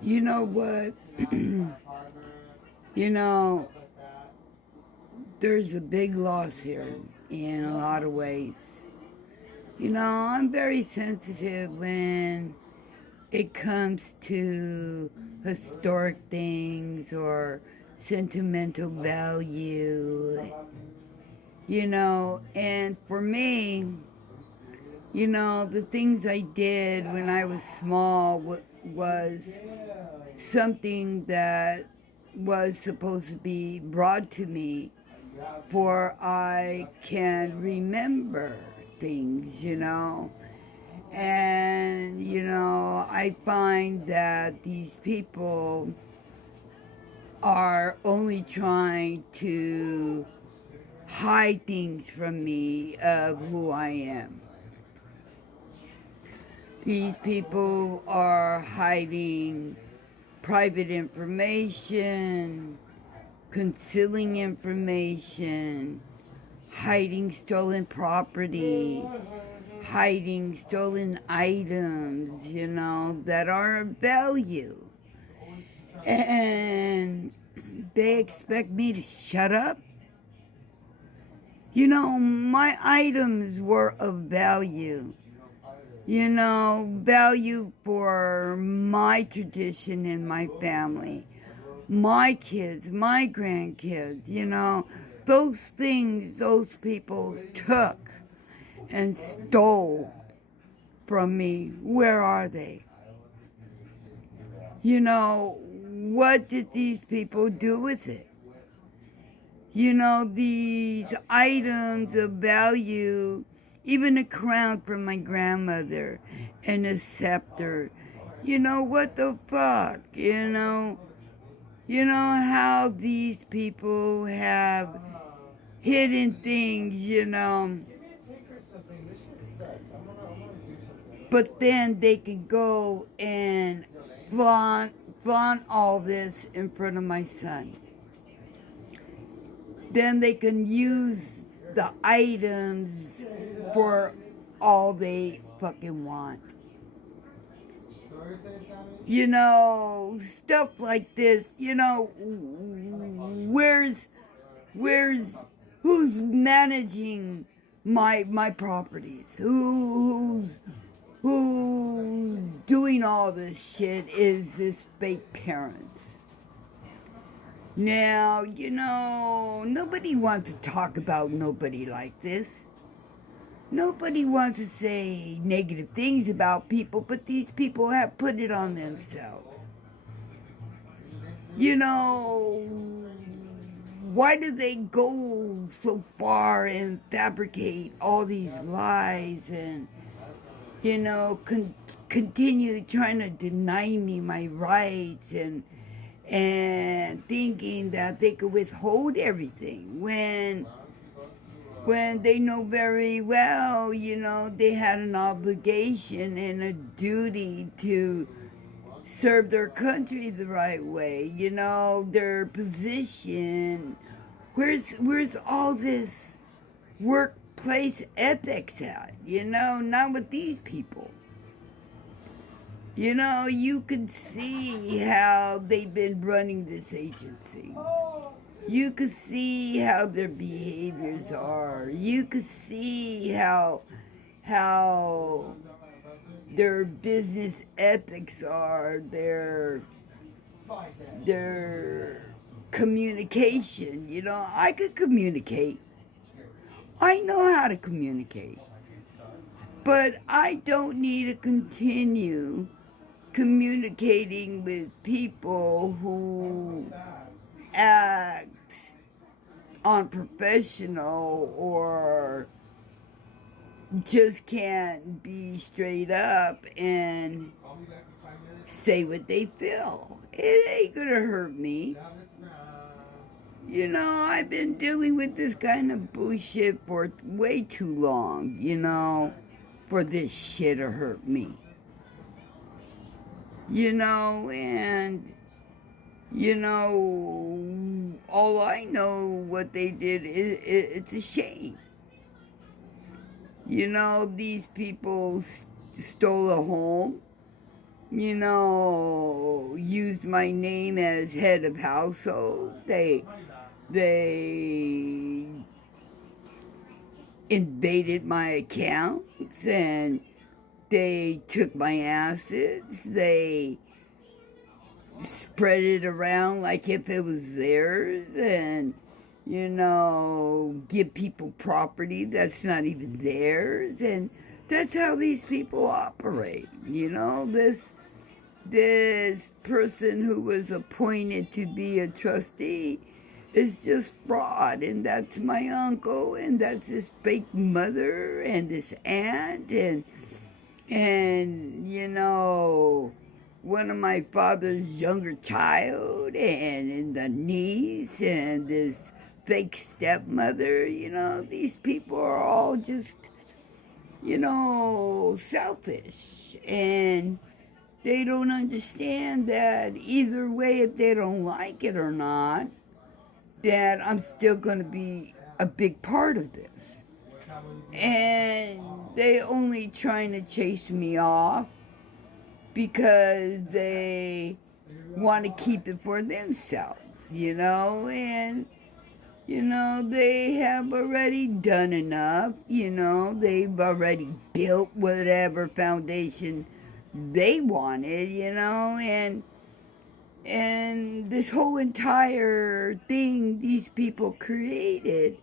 You know what? You know, there's a big loss here in a lot of ways. I'm very sensitive when it comes to historic things or sentimental value, and for me, the things I did when I was small was something that was supposed to be brought to me for I can remember things. And, I find that these people are only trying to hide things from me of who I am. These people are hiding private information, concealing information, hiding stolen property, hiding stolen items, that are of value. And they expect me to shut up. My items were of value. Value for my tradition and my family, my kids, my grandkids, those things those people took and stole from me. Where are they? What did these people do with it? These items of value, even a crown from my grandmother and a scepter. What the fuck? How these people have hidden things. But then they can go and flaunt all this in front of my son. Then they can use the items for all they fucking want. Stuff like this, where's who's managing my properties? Who's doing all this shit is this fake parents. Now, nobody wants to talk about nobody like this. Nobody wants to say negative things about people, but these people have put it on themselves. Why do they go so far and fabricate all these lies and, continue trying to deny me my rights and thinking that they could withhold everything when they know very well, they had an obligation and a duty to serve their country the right way, their position. Where's all this workplace ethics at? Not with these people. You can see how they've been running this agency. You can see how their behaviors are. You can see how their business ethics are, their communication. I could communicate. I know how to communicate. But I don't need to continue communicating with people who act unprofessional or just can't be straight up and say what they feel. It ain't gonna hurt me. I've been dealing with this kind of bullshit for way too long, for this shit to hurt me. And all I know what they did is it's a shame. These people stole a home, used my name as head of household. They invaded my accounts and they took my assets. They spread it around like if it was theirs and, give people property that's not even theirs. And that's how these people operate. This person who was appointed to be a trustee is just fraud, and that's my uncle, and that's his fake mother, and this aunt, and one of my father's younger child, and the niece, and this fake stepmother. These people are all just, selfish, and they don't understand that either way, if they don't like it or not, that I'm still going to be a big part of this. And they only trying to chase me off because they want to keep it for themselves, and, they have already done enough, they've already built whatever foundation they wanted, and this whole entire thing these people created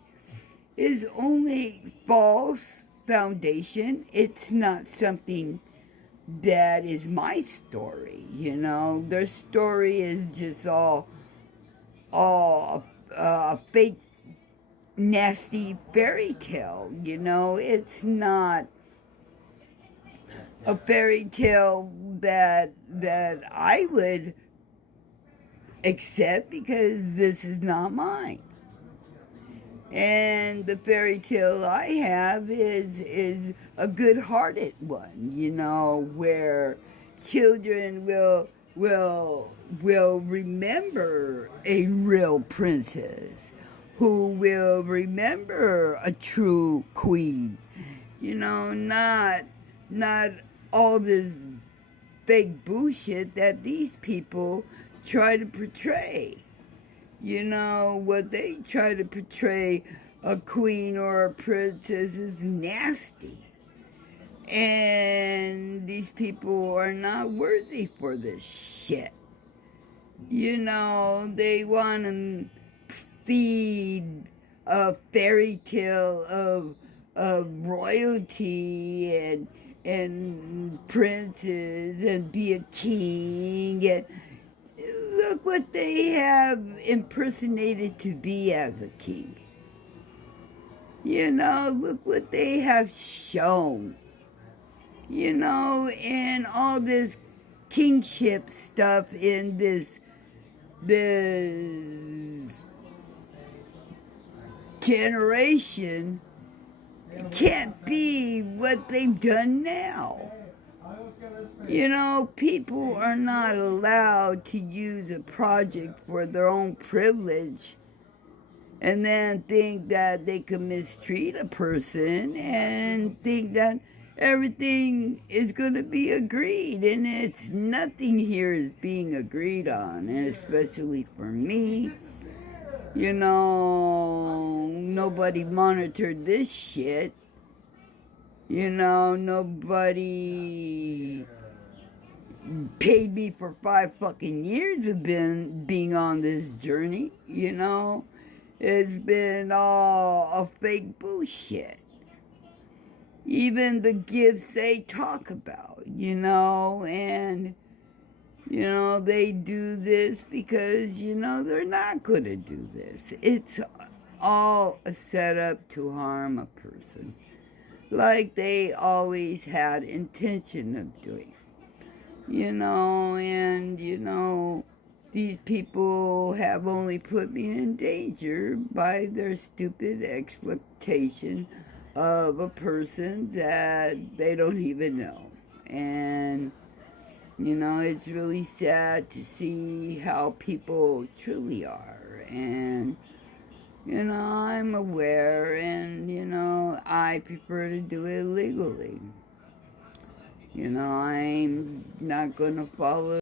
is only false foundation. It's not something that is my story, Their story is just all fake, nasty fairy tale, It's not a fairy tale that I would accept because this is not mine. And the fairy tale I have is a good-hearted one, where children will remember a real princess, who will remember a true queen, not all this fake bullshit that these people try to portray. What they try to portray a queen or a princess is nasty. And these people are not worthy for this shit. They want to feed a fairy tale of royalty and princes and be a king, and look what they have impersonated to be as a king. Look what they have shown. And all this kingship stuff in this generation can't be what they've done now. People are not allowed to use a project for their own privilege and then think that they can mistreat a person and think that everything is going to be agreed. And it's nothing here is being agreed on, and especially for me. Nobody monitored this shit. Nobody paid me for 5 fucking years of being on this journey, It's been all a fake bullshit. Even the gifts they talk about, and, they do this because, they're not going to do this. It's all a setup to harm a person, like they always had intention of doing. And, these people have only put me in danger by their stupid exploitation of a person that they don't even know. And, it's really sad to see how people truly are. And, I'm aware, and, I prefer to do it legally. You know, I'm not gonna follow